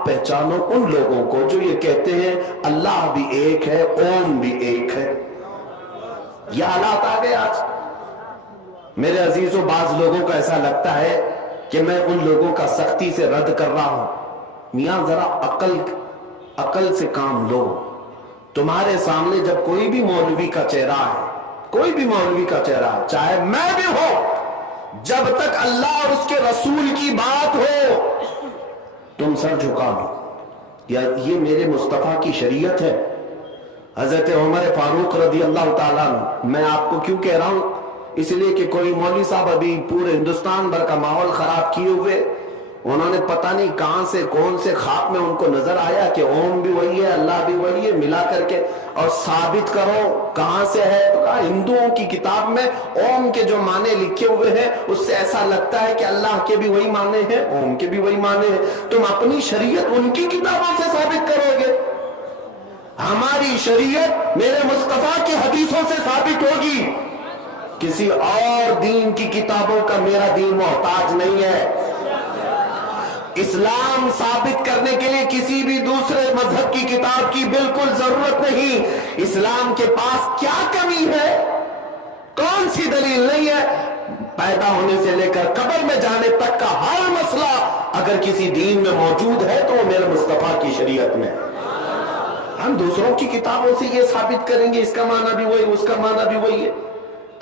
पहचानो उन लोगों को जो ये कहते हैं अल्लाह भी एक है, ओम भी एक है। ये हालात आ गए आज। मेरे अजीजों, बाज लोगों को ऐसा लगता है कि मैं उन लोगों का सख्ती से रद्द कर रहा हूं। मियां जरा अकल से काम लो। तुम्हारे सामने जब कोई भी मौलवी का चेहरा है, कोई भी मौलवी का चेहरा है, चाहे मैं भी हो, जब तक अल्लाह और उसके रसूल की बात हो तुम सर झुका दो। या ये मेरे मुस्तफा की शरीयत है। हजरत उमर फारूक रदी अल्लाह ताला अन्हु, मैं आपको क्यों कह रहा हूं, इसलिए कि कोई मौलवी साहब अभी पूरे हिंदुस्तान भर का माहौल खराब किए हुए, उन्होंने पता नहीं कहां से कौन से खाक में उनको नजर आया कि ओम भी वही है, अल्लाह भी वही है, मिला करके और साबित करो कहां से है। तो कहा हिंदुओं की किताब में ओम के जो माने लिखे हुए हैं उससे ऐसा लगता है कि अल्लाह के भी वही माने हैं, ओम के भी वही माने हैं। तुम अपनी शरीयत उनकी किताबों से साबित करोगे, हमारी शरीयत मेरे मुस्तफा की हदीसों से साबित होगी। किसी और दीन की किताबों का मेरा दीन मोहताज नहीं है। इस्लाम साबित करने के लिए किसी भी दूसरे मजहब की किताब की बिल्कुल जरूरत नहीं। इस्लाम के पास क्या कमी है, कौन सी दलील नहीं है। पैदा होने से लेकर कब्र में जाने तक का हर मसला अगर किसी दीन में मौजूद है तो वो मेरे मुस्तफा की शरीयत में। हम दूसरों की किताबों से ये साबित करेंगे इसका माना भी वही, उसका माना भी वही है।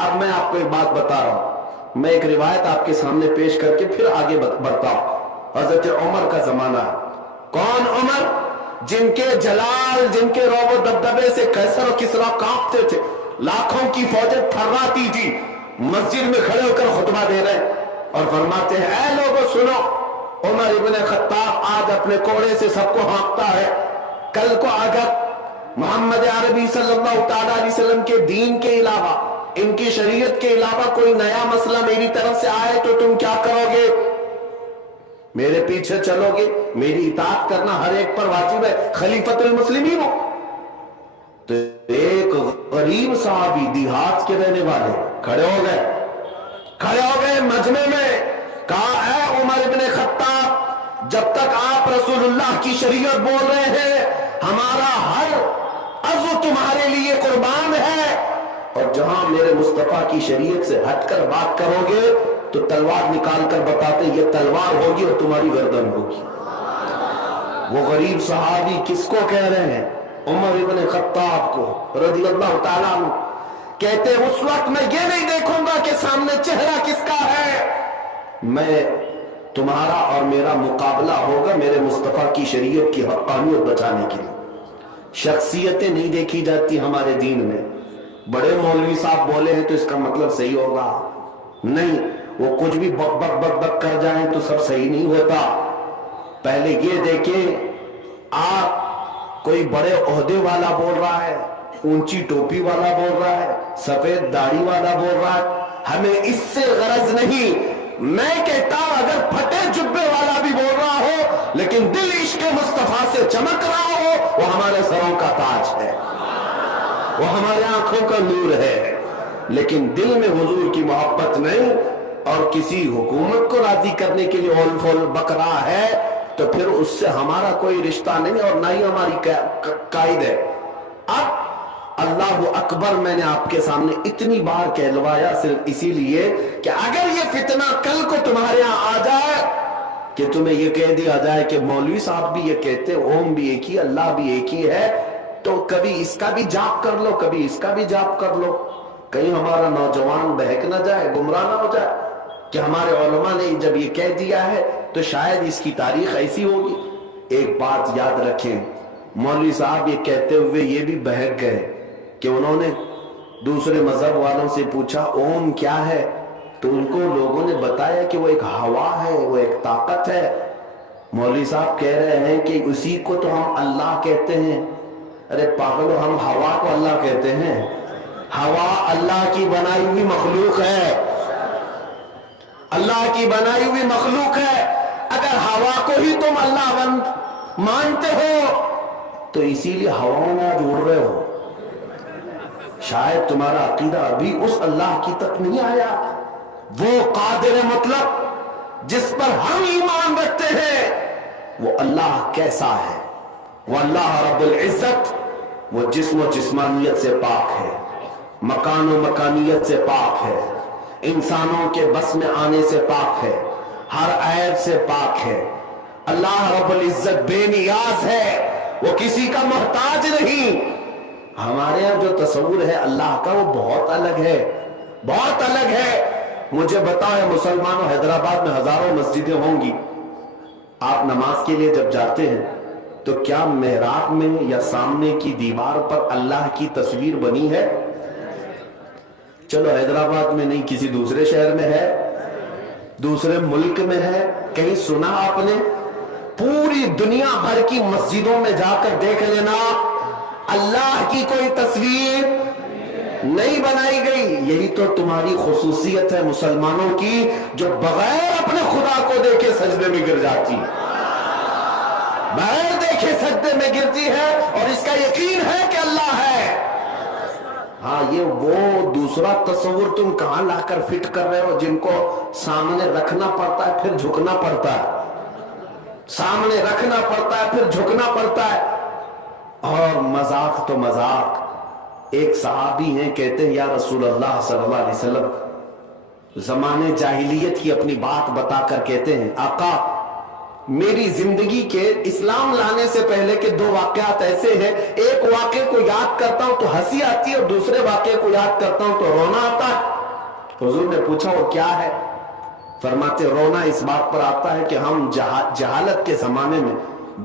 अब मैं आपको एक बात बता रहा हूं, मैं एक रिवायत आपके सामने पेश करके फिर आगे बढ़ता हूं। हजरत उमर का जमाना, कौन उमर, जिनके जलाल, जिनके रोबो दबदबे से कैसर और किसरा कांपते थे, लाखों की फौजें थर्राती थी, मस्जिद में खड़े होकर खुतबा दे रहे और फरमाते हैं, ऐ लोगों सुनो, उमर इब्ने खत्ताब आज अपने कोड़े से सबको हाँकता है। कल को अगर मोहम्मद अरबी सल्लल्लाहु तआला अलैहि वसल्लम के दीन के अलावा, इनकी शरीयत के अलावा कोई नया मसला मेरी तरफ से आए तो तुम क्या करोगे? मेरे पीछे चलोगे? मेरी इताअत करना हर एक पर वाजिब है, खलीफतुल मुस्लिमीन हो। तो एक गरीब साहबी देहात के रहने वाले खड़े हो गए मजमे में, कहा है उमर इब्ने खत्ताब, जब तक आप रसूलुल्लाह की शरीयत बोल रहे हैं हमारा हर अज़ु तुम्हारे लिए कुर्बान है, और जहां मेरे मुस्तफा की शरीयत से हटकर बात करोगे तो तलवार निकाल कर बताते ये तलवार होगी और तुम्हारी गर्दन होगी। वो गरीब सहाबी किसको कह रहे हैं? उमर इब्ने खत्ताब को रज़ियल्लाहु ताला अन्हु। कहते उस वक्त मैं ये नहीं देखूंगा कि सामने चेहरा किसका है, मैं तुम्हारा और मेरा मुकाबला होगा मेरे मुस्तफा की शरीयत की हक़ानियत बचाने के लिए। शख्सियतें नहीं देखी जाती हमारे दीन में। बड़े मौलवी साहब बोले हैं तो इसका मतलब सही होगा, नहीं, वो कुछ भी बक बक बक बक कर जाएं तो सब सही नहीं होता। पहले ये देखें, आप कोई बड़े ओहदे वाला बोल रहा है, ऊंची टोपी वाला बोल रहा है, सफेद दाढ़ी वाला बोल रहा है, हमें इससे गरज नहीं। मैं कहता हूं अगर फटे जुब्बे वाला भी बोल रहा हो लेकिन दिल इश्क मुस्तफा से चमक रहा हो, वो हमारे सरों का ताज है, वो हमारे आंखों का नूर है। लेकिन दिल में हुजूर की मोहब्बत नहीं और किसी हुकूमत को राजी करने के लिए ओल फोल बक रहा है तो फिर उससे हमारा कोई रिश्ता नहीं और ना ही हमारी कायद है। अब अल्लाह अकबर मैंने आपके सामने इतनी बार कहलवाया सिर्फ इसीलिए कि अगर ये फितना कल को तुम्हारे यहां आ जाए कि तुम्हें ये कह दिया जाए कि मौलवी साहब भी ये कहते ओम भी एक ही, अल्लाह भी एक ही है, तो कभी इसका भी जाप कर लो, कभी इसका भी जाप कर लो, कहीं हमारा नौजवान बहक ना जाए, गुमराह ना हो जाए कि हमारे उलमा ने जब ये कह दिया है तो शायद इसकी तारीख ऐसी होगी। एक बात याद रखें, मौलवी साहब ये कहते हुए ये भी बहक गए कि उन्होंने दूसरे मजहब वालों से पूछा ओम क्या है, तो उनको लोगों ने बताया कि वो एक हवा है, वो एक ताकत है। मौलवी साहब कह रहे हैं कि उसी को तो हम अल्लाह कहते हैं। अरे पागलो, हम हवा को अल्लाह कहते हैं? हवा अल्लाह की बनाई हुई मखलूक है, अल्लाह की बनाई हुई मखलूक है। अगर हवा को ही तुम अल्लाह मानते हो तो इसीलिए हवाओं में आज उड़ रहे हो। शायद तुम्हारा अकीदा अभी उस अल्लाह की तक नहीं आया, वो कादिर मतलब जिस पर हम ईमान रखते हैं, وہ اللہ کیسا ہے؟ وہ اللہ رب العزت وہ جسم و جسمانیت سے پاک ہے، مکان و مکانیت سے پاک ہے، انسانوں کے بس میں آنے سے پاک ہے، ہر عیب سے پاک ہے۔ اللہ رب العزت بے نیاز ہے، وہ کسی کا محتاج نہیں۔ ہمارے یہاں جو تصور ہے اللہ کا وہ بہت الگ ہے، بہت الگ ہے۔ مجھے بتاؤ مسلمانوں، حیدرآباد میں ہزاروں مسجدیں ہوں گی، آپ نماز کے لیے جب جاتے ہیں تو کیا محراب میں یا سامنے کی دیوار پر اللہ کی تصویر بنی ہے؟ چلو حیدرآباد میں نہیں، کسی دوسرے شہر میں ہے، دوسرے ملک میں ہے، کہیں سنا آپ نے؟ پوری دنیا بھر کی مسجدوں میں جا کر دیکھ لینا، اللہ کی کوئی تصویر نہیں بنائی گئی۔ یہی تو تمہاری خصوصیت ہے مسلمانوں کی، جو بغیر اپنے خدا کو دیکھے سجدے میں گر جاتی، بغیر دیکھے سجدے میں گرتی ہے اور اس کا یقین ہے کہ اللہ ہے۔ ہاں، یہ وہ دوسرا تصور تم کہاں لا کر فٹ کر رہے ہو، جن کو سامنے رکھنا پڑتا ہے پھر جھکنا پڑتا ہے، سامنے رکھنا پڑتا ہے پھر جھکنا پڑتا ہے۔ اور مذاق تو مذاق، ایک صحابی ہیں، کہتے ہیں یا رسول اللہ صلی اللہ علیہ وسلم، زمانے جاہلیت کی اپنی بات بتا کر کہتے ہیں آقا میری زندگی کے اسلام لانے سے پہلے کے دو واقعات ایسے ہیں، ایک واقعے کو یاد کرتا ہوں تو ہنسی آتی ہے اور دوسرے واقعے کو یاد کرتا ہوں تو رونا آتا ہے۔ حضور نے پوچھا وہ کیا ہے؟ فرماتے رونا اس بات پر آتا ہے کہ ہم جہالت کے زمانے میں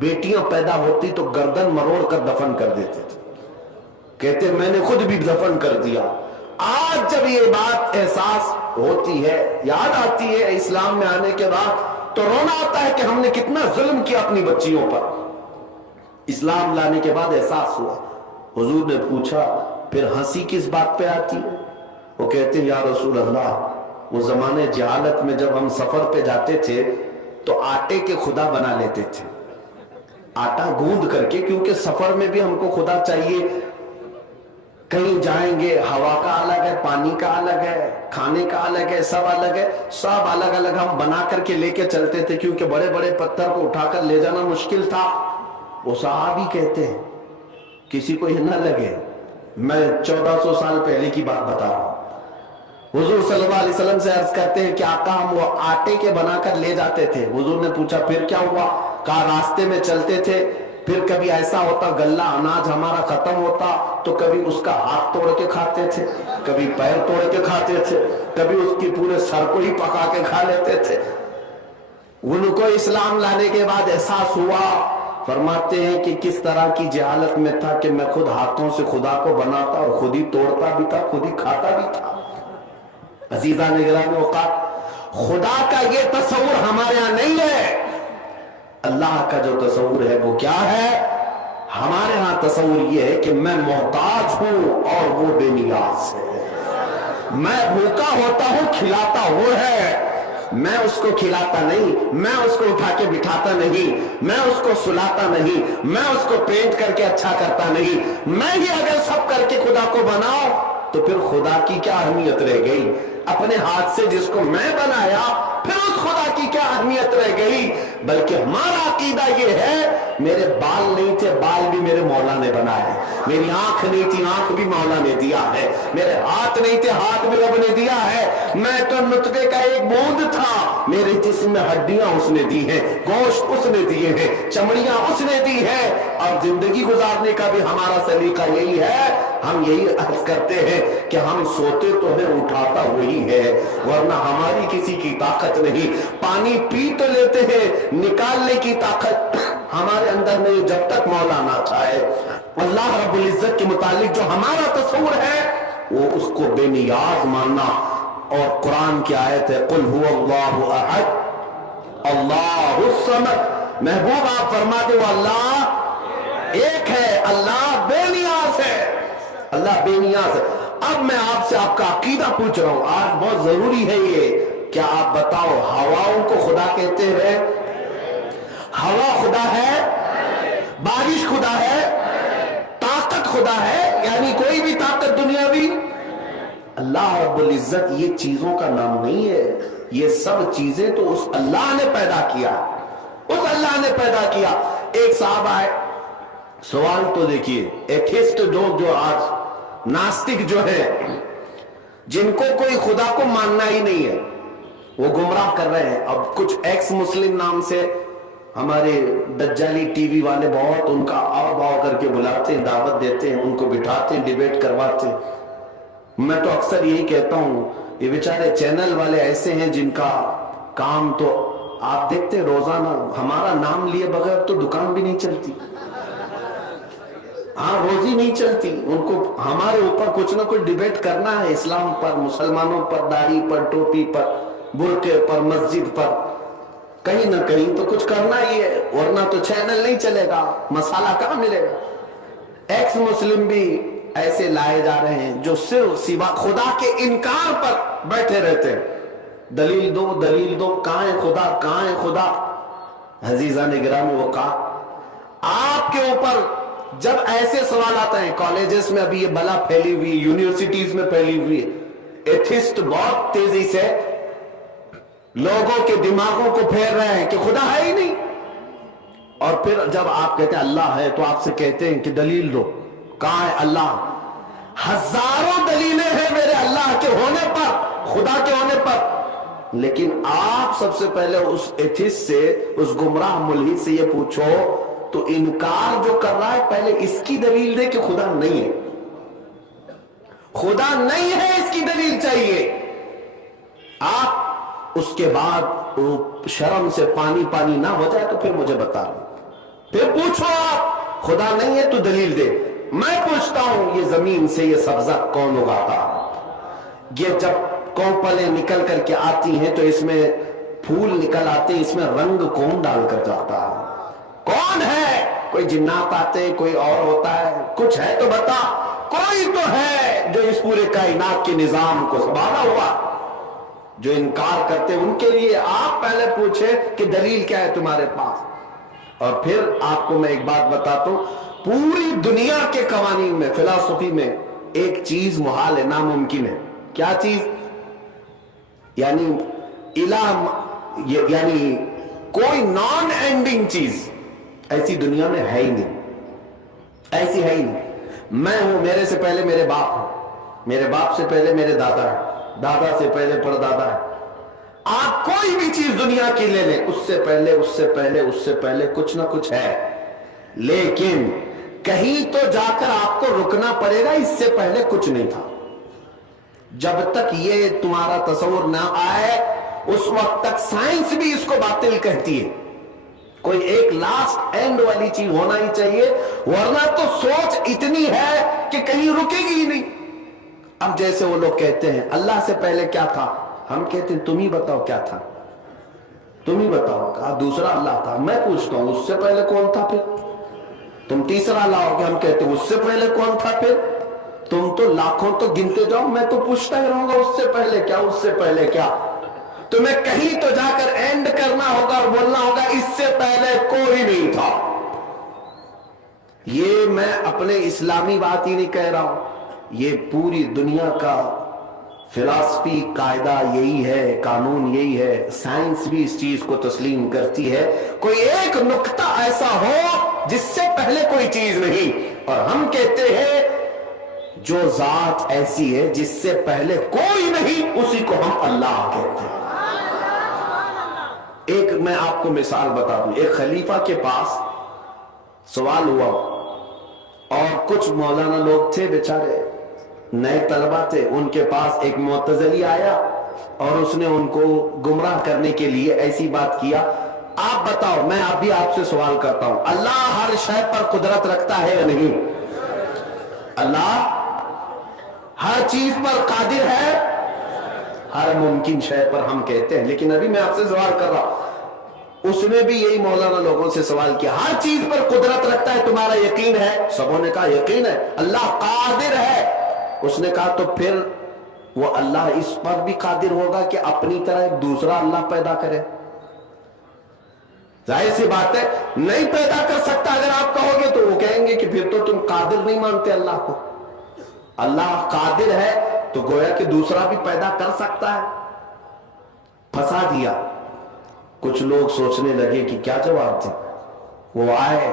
بیٹیاں پیدا ہوتی تو گردن مروڑ کر دفن کر دیتے تھے، کہتے میں نے خود بھی دفن کر دیا۔ آج جب یہ بات احساس ہوتی ہے، یاد آتی ہے اسلام میں آنے کے بعد، تو رونا آتا ہے کہ ہم نے کتنا ظلم کیا اپنی بچیوں پر۔ اسلام لانے کے بعد احساس ہوا۔ حضور نے پوچھا پھر ہنسی کس بات پہ آتی ہے؟ وہ کہتے ہیں یا رسول اللہ وہ زمانے جہالت میں جب ہم سفر پہ جاتے تھے تو آٹے کے خدا بنا لیتے تھے، آٹا گوندھ کر کے، کیونکہ سفر میں بھی ہم کو خدا چاہیے، کہیں جائیں گے ہوا کا الگ ہے، پانی کا الگ ہے، کھانے کا الگ ہے، سب الگ ہے، سب الگ الگ ہم بنا کر کے لے کے چلتے تھے، کیونکہ بڑے بڑے پتھر کو اٹھا کر لے جانا مشکل تھا۔ وہ صحابی کہتے ہیں کسی کو یہ نہ لگے میں 1400 سال پہلے کی بات بتا رہا ہوں، حضور صلی اللہ علیہ وسلم سے عرض کرتے ہیں کہ آقا ہم وہ آٹے کے بنا کر لے جاتے تھے۔ حضور نے پوچھا پھر کیا ہوا؟ کہا راستے میں چلتے تھے، پھر کبھی ایسا ہوتا غلہ اناج ہمارا ختم ہوتا تو کبھی اس کا ہاتھ توڑ کے کھاتے تھے، کبھی پیر توڑ کے کھاتے تھے، کبھی اس کی پورے سر کو ہی پکا کے کھا لیتے تھے۔ ان کو اسلام لانے کے بعد احساس ہوا، فرماتے ہیں کہ کس طرح کی جہالت میں تھا کہ میں خود ہاتھوں سے خدا کو بناتا اور خود ہی توڑتا بھی تھا، خود ہی کھاتا بھی تھا۔ عزیزان گرامی اوقات، خدا کا یہ تصور ہمارے ہاں نہیں ہے۔ اللہ کا جو تصور ہے وہ کیا ہے؟ ہمارے ہاں تصور یہ ہے کہ میں محتاج ہوں اور وہ بے نیاز ہے، میں بھوکا ہوتا ہوں کھلاتا وہ ہے، میں اس کو کھلاتا نہیں، میں اس کو اٹھا کے بٹھاتا نہیں، میں اس کو سلاتا نہیں، میں اس کو پینٹ کر کے اچھا کرتا نہیں، میں ہی اگر سب کر کے خدا کو بناؤ تو پھر خدا کی کیا اہمیت رہ گئی؟ اپنے ہاتھ سے جس کو میں بنایا پھر اس خدا کی کیا اہمیت رہ گئی؟ بلکہ ہمارا عقیدہ یہ ہے میرے بال نہیں تھے، بال بھی میرے مولا نے بنائے، میری آنکھ نہیں تھی، آنکھ بھی مولا نے دیا ہے، میرے ہاتھ نہیں تھے، ہاتھ بھی رب نے دیا ہے، میں تو نطفے کا ایک بوند تھا، میرے جسم میں ہڈیاں اس نے دی ہیں، گوشت اس نے دیے ہیں، چمڑیاں اس نے دی ہیں، اور زندگی گزارنے کا بھی ہمارا سلیقہ یہی ہے۔ ہم یہی عرض کرتے ہیں کہ ہم سوتے تو ہیں، اٹھاتا وہی ہے، ورنہ ہماری کسی کی طاقت نہیں۔ پانی پی تو لیتے ہیں، نکالنے کی طاقت ہمارے اندر نہیں جب تک مولا نہ چاہے۔ اللہ رب العزت کے متعلق جو ہمارا تصور ہے وہ اس کو بے نیاز ماننا، اور قرآن کی آیت ہے قل هو اللہ احد اللہ الصمد، محبوب آپ فرما دے وہ اللہ ایک ہے، اللہ بے نیاز ہے، اللہ بے نیاز ہے۔ اب میں آپ سے آپ کا عقیدہ پوچھ رہا ہوں، آج بہت ضروری ہے یہ، کیا آپ بتاؤ ہواؤں کو خدا کہتے ہیں؟ ہوا خدا ہے؟ بارش خدا ہے؟ طاقت خدا ہے؟ یعنی کوئی بھی طاقت دنیاوی؟ اللہ رب العزت یہ چیزوں کا نام نہیں ہے، یہ سب چیزیں تو اس اللہ نے پیدا کیا، اس اللہ अल्लाह ने पैदा किया। एक साहब आए, सवाल तो देखिए, एथिस्ट लोग जो आज नास्तिक जो है, जिनको कोई खुदा को मानना ही नहीं है, वो गुमराह कर रहे हैं। अब कुछ एक्स मुस्लिम नाम से हमारे दज्जाली टीवी वाले बहुत उनका आओ भाव करके बुलाते हैं, दावत देते हैं, उनको बिठाते हैं, डिबेट करवाते हैं। मैं तो अक्सर यही कहता हूं, ये बेचारे चैनल वाले ऐसे हैं जिनका काम तो आप देखते हैं रोजाना, हमारा नाम लिए बगैर तो दुकान भी नहीं चलती, हाँ रोजी नहीं चलती। उनको हमारे ऊपर कुछ ना कुछ डिबेट करना है, इस्लाम पर, मुसलमानों पर, दाढ़ी पर, टोपी पर, बुर्के पर, मस्जिद पर, कहीं ना कहीं तो कुछ करना ही है, वरना तो चैनल नहीं चलेगा, मसाला कहां मिलेगा। एक्स मुस्लिम भी ऐसे लाए जा रहे हैं जो सिर्फ सिवा खुदा के इनकार पर बैठे रहते हैं। दलील दो, दलील दो, कहां है खुदा, कहां है खुदा। अजीजा ने गिरामी वो कहा, आपके ऊपर जब ऐसे सवाल आते हैं, कॉलेजेस में अभी ये बला फैली हुई, यूनिवर्सिटीज में फैली हुई है, एथिस्ट बहुत तेजी से लोगों के दिमागों को फेर रहे हैं कि खुदा है ही नहीं। और फिर जब आप कहते हैं अल्लाह है, तो आपसे कहते हैं कि दलील दो, कहां है अल्लाह। हजारों दलीलें हैं मेरे अल्लाह के होने पर, खुदा के होने पर, लेकिन आप सबसे पहले उस एथिस्ट से, उस गुमराह मुल्हिद से ये पूछो तो इनकार जो कर रहा है, पहले इसकी दलील दे कि खुदा नहीं है, खुदा नहीं है, इसकी दलील चाहिए। आप उसके बाद शर्म से पानी पानी ना हो जाए तो फिर मुझे बता दो, फिर पूछो आप खुदा नहीं है तो दलील दे। मैं पूछता हूं, ये जमीन से ये सब्जा कौन उगाता? ये जब कोपलें निकल करके आती हैं तो इसमें फूल निकल आते हैं, इसमें रंग कौन डालकर जाता है? कौन है? कोई जिन्नात आते हैं, कोई और होता है, कुछ है तो बता। कोई तो है जो इस पूरे कायनात के निजाम को संभाला हुआ। जो इनकार करते हैं उनके लिए आप पहले पूछे कि दलील क्या है तुम्हारे पास। और फिर आपको मैं एक बात बताता हूं, पूरी दुनिया के कवानीन में, फिलॉसफी में एक चीज मुहाल है, नामुमकिन है। क्या चीज? यानी यानी कोई नॉन एंडिंग चीज ऐसी दुनिया में है ही नहीं, ऐसी है ही नहीं। मैं हूं, मेरे से पहले मेरे बाप हैं, मेरे बाप से पहले मेरे दादा है, दादा से पहले परदादा है। आप कोई भी चीज दुनिया की ले लें, उससे पहले उससे पहले उससे पहले कुछ ना कुछ है। लेकिन कहीं तो जाकर आपको रुकना पड़ेगा, इससे पहले कुछ नहीं था। जब तक ये तुम्हारा तस्वुर ना आए, उस वक्त तक साइंस भी इसको बातिल कहती है। कोई एक लास्ट एंड वाली चीज होना ही चाहिए, वरना तो सोच इतनी है कि कहीं रुकेगी ही नहीं। अब जैसे वो लोग कहते हैं अल्लाह से पहले क्या था, हम कहते हैं तुम ही बताओ क्या था, तुम ही बताओ। कहा दूसरा अल्लाह था। मैं पूछता हूं उससे पहले कौन था? फिर तुम तीसरा लाओगे, हम कहते हैं उससे पहले कौन था? फिर तुम तो लाखों तो गिनते जाओ, मैं तो पूछता ही रहूंगा उससे पहले क्या, उससे पहले क्या। तुम्हें कहीं तो जाकर एंड करना होगा और बोलना होगा इससे पहले कोई नहीं था। ये मैं अपने इस्लामी बात ही नहीं कह रहा हूं, ये पूरी दुनिया का फिलॉसफी कायदा यही है, कानून यही है। साइंस भी इस चीज को तस्लीम करती है। कोई एक नुक्ता ऐसा हो जिससे पहले कोई चीज नहीं, और हम कहते हैं जो जात ऐसी है जिससे पहले कोई नहीं, उसी को हम अल्लाह कहते हैं। एक मैं आपको मिसाल बता दूं, एक खलीफा के पास सवाल हुआ और कुछ मौलाना लोग थे, बेचारे नए तलबा थे, उनके पास एक मुअतज़िली आया और उसने उनको गुमराह करने के लिए ऐसी बात किया। आप बताओ, मैं अभी आपसे सवाल करता हूं, अल्लाह हर शय पर कुदरत रखता है या नहीं? अल्लाह हर चीज पर कादिर है, हर मुमकिन शय पर हम कहते हैं। लेकिन अभी मैं आपसे सवाल कर रहा हूं, उसने भी यही मौलाना लोगों से सवाल किया, हर चीज पर कुदरत रखता है, तुम्हारा यकीन है? सबों ने कहा यकीन है, अल्लाह कादिर है। उसने कहा तो फिर वो अल्लाह इस पर भी कादिर होगा कि अपनी तरह एक दूसरा अल्लाह पैदा करे? जाहिर सी बात है नहीं पैदा कर सकता। अगर आप कहोगे तो वो कहेंगे कि फिर तो तुम कादिर नहीं मानते अल्लाह को। अल्लाह कादिर है तो गोया कि दूसरा भी पैदा कर सकता है। फंसा दिया। کچھ لوگ سوچنے لگے کہ کیا جواب تھے. وہ آئے,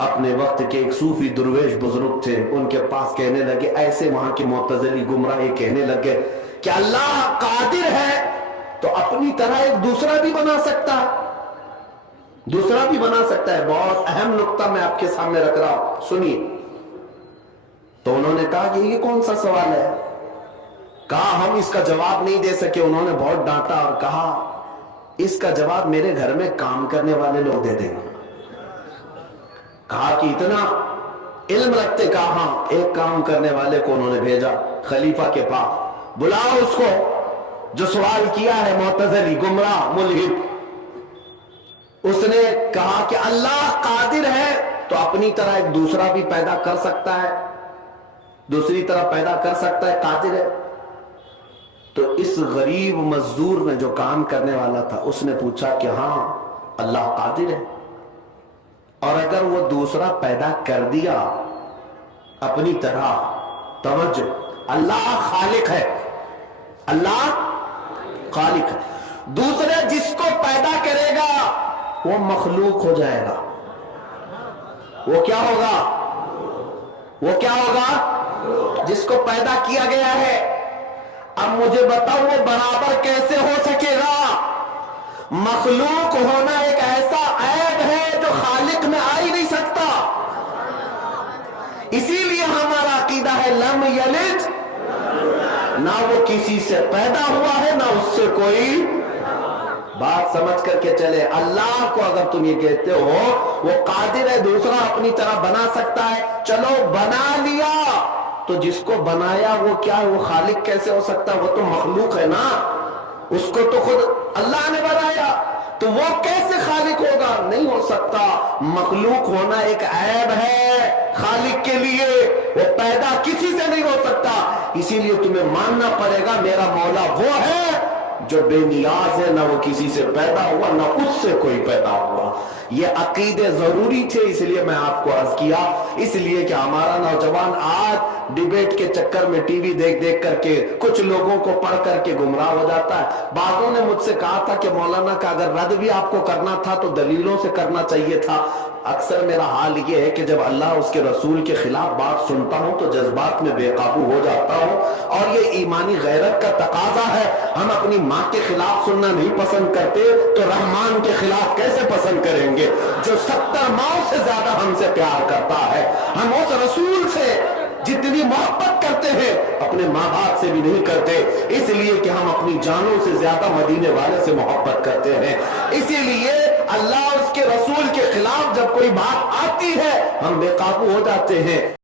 اپنے وقت کے ایک صوفی درویش بزرگ تھے, ان کے پاس کہنے لگے, ایسے وہاں کے معتزلی گمراہ یہ کہنے لگے کہ اللہ قادر ہے تو اپنی طرح ایک دوسرا بھی بنا سکتا ہے, دوسرا بھی بنا سکتا ہے. بہت اہم نقطہ میں آپ کے سامنے رکھ رہا ہوں, سنیے. تو انہوں نے کہا کہ یہ کون سا سوال ہے؟ کہا ہم اس کا جواب نہیں دے سکے. انہوں نے بہت ڈانٹا اور کہا اس کا جواب میرے گھر میں کام کرنے والے لوگ دے دیں گے. کہا کہ اتنا علم رکھتے؟ کہا ہاں. ایک کام کرنے والے کو انہوں نے بھیجا خلیفہ کے پاس, بلاؤ اس کو جو سوال کیا ہے, معتزلی گمراہ ملحد. اس نے کہا کہ اللہ قادر ہے تو اپنی طرح ایک دوسرا بھی پیدا کر سکتا ہے, دوسری طرح پیدا کر سکتا ہے, قادر ہے. تو اس غریب مزدور میں جو کام کرنے والا تھا اس نے پوچھا کہ ہاں اللہ قادر ہے, اور اگر وہ دوسرا پیدا کر دیا اپنی طرح, توجہ, اللہ خالق ہے, اللہ خالق ہے. دوسرے جس کو پیدا کرے گا وہ مخلوق ہو جائے گا. وہ کیا ہوگا؟ وہ کیا ہوگا؟ جس کو پیدا کیا گیا ہے. اب مجھے بتاؤ وہ برابر کیسے ہو سکے گا؟ مخلوق ہونا ایک ایسا عیب ہے جو خالق میں آ ہی نہیں سکتا. اسی لیے ہمارا عقیدہ ہے لم یلد, نہ وہ کسی سے پیدا ہوا ہے نہ اس سے کوئی. بات سمجھ کر کے چلے. اللہ کو اگر تم یہ کہتے ہو وہ قادر ہے دوسرا اپنی طرح بنا سکتا ہے, چلو بنا لیا, تو جس کو بنایا وہ کیا ہے؟ وہ خالق کیسے ہو سکتا ہے؟ وہ تو مخلوق ہے نا, اس کو تو خود اللہ نے بنایا, تو وہ کیسے خالق ہوگا؟ نہیں ہو سکتا. مخلوق ہونا ایک عیب ہے خالق کے لیے, وہ پیدا کسی سے نہیں ہو سکتا. اسی لیے تمہیں ماننا پڑے گا میرا مولا وہ ہے جو بے نیاز ہے, نہ وہ کسی سے پیدا ہوا نہ اس سے کوئی پیدا ہوا. یہ عقیدے ضروری تھے, اس لیے میں آپ کو عرض کیا. اس لیے کہ ہمارا نوجوان آج ڈیبیٹ کے چکر میں ٹی وی دیکھ دیکھ کر کے کچھ لوگوں کو پڑھ کر کے گمراہ ہو جاتا ہے. بعضوں نے مجھ سے کہا تھا کہ مولانا کا اگر رد بھی آپ کو کرنا تھا تو دلیلوں سے کرنا چاہیے تھا. اکثر میرا حال یہ ہے کہ جب اللہ اس کے رسول کے خلاف بات سنتا ہوں تو جذبات میں بے قابو ہو جاتا ہوں, اور یہ ایمانی غیرت کا تقاضا ہے. ہم اپنی ماں کے خلاف سننا نہیں پسند کرتے تو رحمان کے خلاف کیسے پسند کریں گے جو 70 ماؤں سے زیادہ ہم سے پیار کرتا ہے. ہم اس رسول سے جتنی محبت کرتے ہیں اپنے ماں باپ سے بھی نہیں کرتے, اس لیے کہ ہم اپنی جانوں سے زیادہ مدینے والے سے محبت کرتے ہیں. اسی لیے اللہ اس کے رسول کے خلاف جب کوئی بات آتی ہے ہم بے قابو ہو جاتے ہیں.